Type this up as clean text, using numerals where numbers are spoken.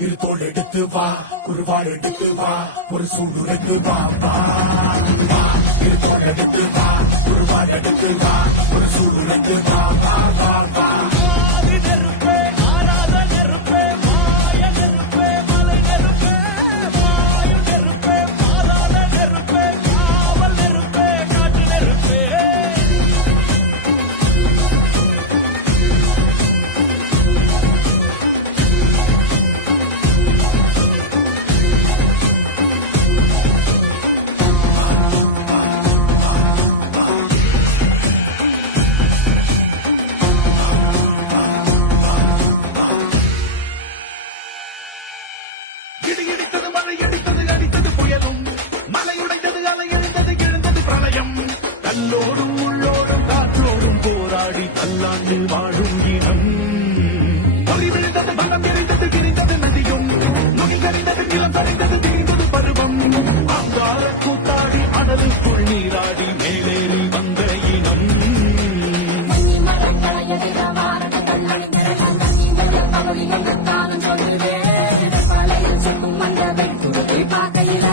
இரு தோள் எடுத்து வா குருவாள் எடுத்து வா ஒரு சூடு எடுத்து வா வா வா இரு தோள் எடுத்து வா குருவாள் எடுத்து வா ஒரு சூடு எடுத்து வா வா வா வா இடித்தது மழை அடித்தது அடித்தது புயலும் மலையுடைந்தது அலை எழுந்தது எழுந்தது பிரளயம் கல்லோடும் உள்ளோடும் காற்றோடும் போராடி பல்லாண்டு வாழும் இனம் பொறி விழுந்தது பலம் எரிந்தது விரிந்தது நதியும் நுனி கரிந்தது நிலம் சரிந்தது திரிந்தது பருவம் அங்கார கூத்தாடி அடலுக்குள் நீராடி மேலேறி வந்த இனம் பார்க்கையில்